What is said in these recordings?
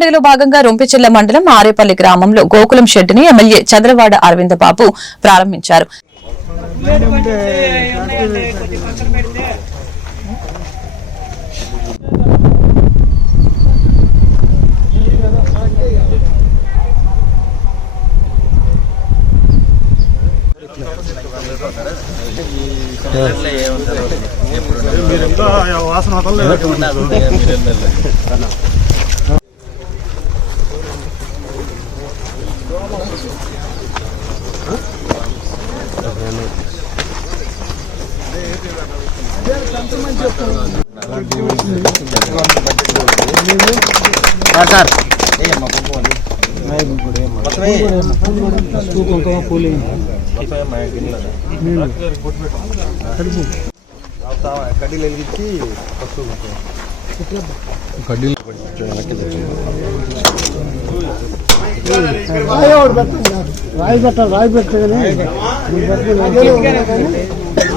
పండుగలో భాగంగా రొంపిచెల్ల మండలం ఆరేపల్లి గ్రామంలో గోకులం షెడ్డుని ఎమ్మెల్యే చంద్రవాడ అరవింద బాబు ప్రారంభించారు. మీరు ఇంకా వాసన వదలలేదు కడ్డీలు వెలిగించి పసుపు రాయి పెట్టాలి రాయి పెట్టగానే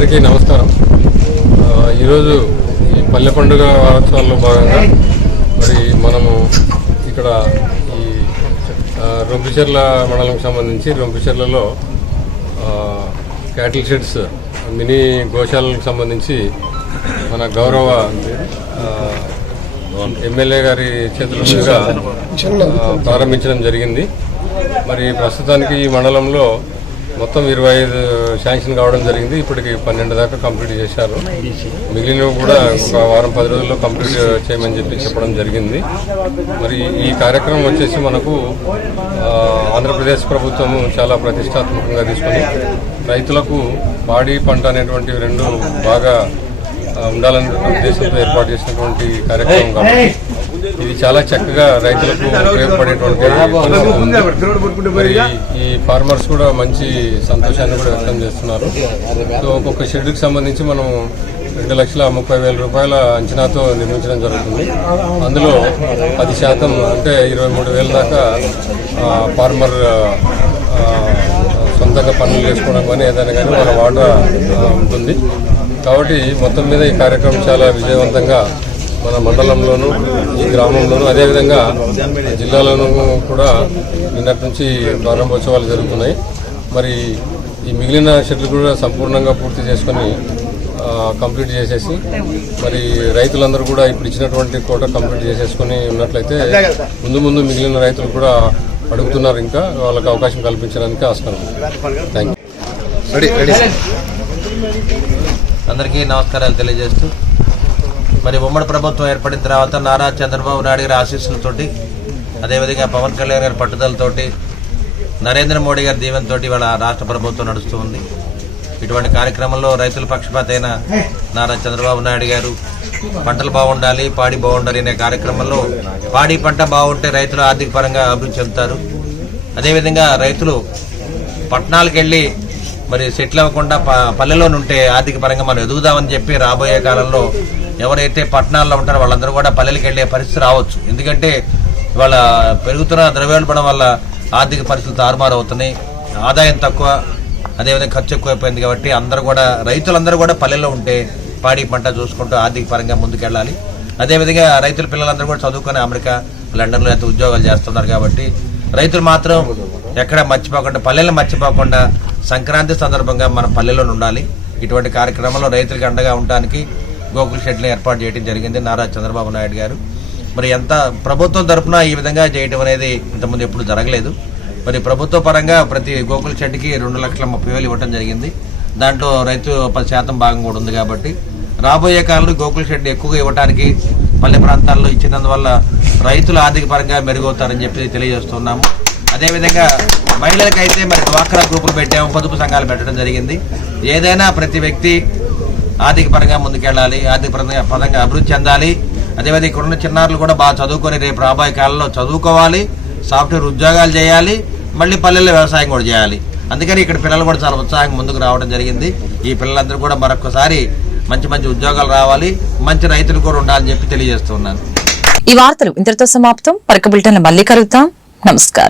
అందరికీ నమస్కారం. ఈరోజు ఈ పల్లె పండుగ వారోత్సవాల్లో భాగంగా మరి మనము ఇక్కడ ఈ రొంపిచెర్ల మండలంకి సంబంధించి రొంపిచెర్లలో క్యాటిల్ షెడ్స్ మినీ గోశాలకు సంబంధించి మన గౌరవ ఎమ్మెల్యే గారి చేతుల మీదుగా ప్రారంభించడం జరిగింది. మరి ప్రస్తుతానికి ఈ మండలంలో మొత్తం ఇరవై ఐదు శాంక్షన్ కావడం జరిగింది. ఇప్పటికి పన్నెండు దాకా కంప్లీట్ చేశారు. మిగిలినవి కూడా ఒక వారం పది రోజుల్లో కంప్లీట్ చేయమని చెప్పి చెప్పడం జరిగింది. మరి ఈ కార్యక్రమం వచ్చేసి మనకు ఆంధ్రప్రదేశ్ ప్రభుత్వం చాలా ప్రతిష్టాత్మకంగా తీసుకుని రైతులకు పాడి పంట అనేటువంటి రెండు బాగా ఉండాలనే ఉద్దేశంతో ఏర్పాటు చేసినటువంటి కార్యక్రమం కాబట్టి. ఇది చాలా చక్కగా రైతులకు ఉపయోగపడేటువంటి మరి ఈ ఫార్మర్స్ కూడా మంచి సంతోషాన్ని కూడా వ్యక్తం చేస్తున్నారు. సో ఒక్కొక్క షెడ్కి సంబంధించి మనం రెండు లక్షల ముప్పై వేల రూపాయల అంచనాతో నిర్మించడం జరుగుతుంది. అందులో పది శాతం అంటే ఇరవై మూడు వేల దాకా ఫార్మర్ సొంతంగా పనులు చేసుకోవడం కానీ ఏదైనా కానీ వాళ్ళ వాటా ఉంటుంది. కాబట్టి మొత్తం మీద ఈ కార్యక్రమం చాలా విజయవంతంగా మన మండలంలోను ఈ గ్రామంలోను అదేవిధంగా జిల్లాలోనూ కూడా నిన్నటి నుంచి ప్రారంభోత్సవాలు జరుగుతున్నాయి. మరి ఈ మిగిలిన షెడ్లు కూడా సంపూర్ణంగా పూర్తి చేసుకొని కంప్లీట్ చేసేసి మరి రైతులందరూ కూడా ఇప్పుడు ఇచ్చినటువంటి కోట కంప్లీట్ చేసేసుకొని ఉన్నట్లయితే ముందు ముందు మిగిలిన రైతులు కూడా అడుగుతున్నారు ఇంకా వాళ్ళకి అవకాశం కల్పించడానికి ఆస్కారం థ్యాంక్ యూ రెడీ రెడీ అందరికీ నమస్కారాలు తెలియజేస్తూ మరి ఉమ్మడి ప్రభుత్వం ఏర్పడిన తర్వాత నారా చంద్రబాబు నాయుడు గారి ఆశీస్సులతోటి అదేవిధంగా పవన్ కళ్యాణ్ గారి పట్టుదలతోటి నరేంద్ర మోడీ గారి దీవెనతో వాళ్ళ రాష్ట్ర ప్రభుత్వం నడుస్తూ ఉంది. ఇటువంటి కార్యక్రమంలో రైతుల పక్షపాత అయిన నారా చంద్రబాబు నాయుడు గారు పంటలు బాగుండాలి పాడి బాగుండాలి అనే కార్యక్రమంలో పాడి పంట బాగుంటే రైతులు ఆర్థిక పరంగా అభివృద్ధి చెందుతారు. అదేవిధంగా రైతులు పట్టణాలకు వెళ్ళి మరి సెటిల్ అవ్వకుండా ప- ఉంటే ఆర్థిక పరంగా మనం ఎదుగుదామని చెప్పి రాబోయే కాలంలో ఎవరైతే పట్టణాల్లో ఉంటారో వాళ్ళందరూ కూడా పల్లెలకు వెళ్ళే పరిస్థితి రావచ్చు. ఎందుకంటే వాళ్ళ పెరుగుతున్న ద్రవ్యోల్బణం వల్ల ఆర్థిక పరిస్థితులు తారుమారు అవుతున్నాయి ఆదాయం తక్కువ అదేవిధంగా ఖర్చు ఎక్కువైపోయింది కాబట్టి అందరూ కూడా రైతులందరూ కూడా పల్లెల్లో ఉంటే పాడి పంట చూసుకుంటూ ఆర్థిక పరంగా ముందుకెళ్ళాలి. అదేవిధంగా రైతుల పిల్లలందరూ కూడా చదువుకొని అమెరికా లండన్లో అయితే ఉద్యోగాలు చేస్తున్నారు కాబట్టి రైతులు మాత్రం ఎక్కడ మర్చిపోకుండా పల్లెలు మర్చిపోకుండా సంక్రాంతి సందర్భంగా మన పల్లెల్లో ఉండాలి. ఇటువంటి కార్యక్రమంలో రైతులకు అండగా ఉండడానికి గోకుల్ షెడ్లు ఏర్పాటు చేయడం జరిగింది. నారా చంద్రబాబు నాయుడు గారు. మరి ఎంత ప్రభుత్వం తరఫున ఈ విధంగా చేయటం అనేది ఇంతకుముందు ఎప్పుడు జరగలేదు. మరి ప్రభుత్వ పరంగా ప్రతి గోకుల్ షెడ్కి రెండు లక్షల ముప్పై వేలు ఇవ్వడం జరిగింది. దాంట్లో రైతు పది శాతం భాగం కూడా ఉంది కాబట్టి రాబోయే కాలంలో గోకుల్ షెడ్ ఎక్కువగా ఇవ్వడానికి పల్లె ప్రాంతాల్లో ఇచ్చినందువల్ల రైతులు ఆర్థిక పరంగా మెరుగవుతారని చెప్పి తెలియజేస్తున్నాము. అదేవిధంగా మహిళలకైతే మరి డ్వాక్రా గ్రూపులు పెట్టాము పొదుపు సంఘాలు పెట్టడం జరిగింది. ఏదైనా ప్రతి వ్యక్తి ఆర్థిక పరంగా ముందుకెళ్ళాలి ఆర్థిక పరంగా పరంగా అభివృద్ధి చెందాలి. అదేవిధంగా ఇక్కడ ఉన్న చిన్నారులు కూడా బాగా చదువుకొని రేపు రాబోయే కాలంలో చదువుకోవాలి సాఫ్ట్వేర్ ఉద్యోగాలు చేయాలి మళ్ళీ పల్లెల్లో వ్యవసాయం కూడా చేయాలి. అందుకని ఇక్కడ పిల్లలు కూడా చాలా ఉత్సాహంగా ముందుకు రావడం జరిగింది. ఈ పిల్లలందరూ కూడా మరొకసారి మంచి మంచి ఉద్యోగాలు రావాలి మంచి రైతులు కూడా ఉండాలని చెప్పి తెలియజేస్తున్నాను ఈ వార్తలు ఇంతటితో సమాప్తం. పరక బులెటిన్లు మళ్ళీ కలుగుతాం నమస్కారం.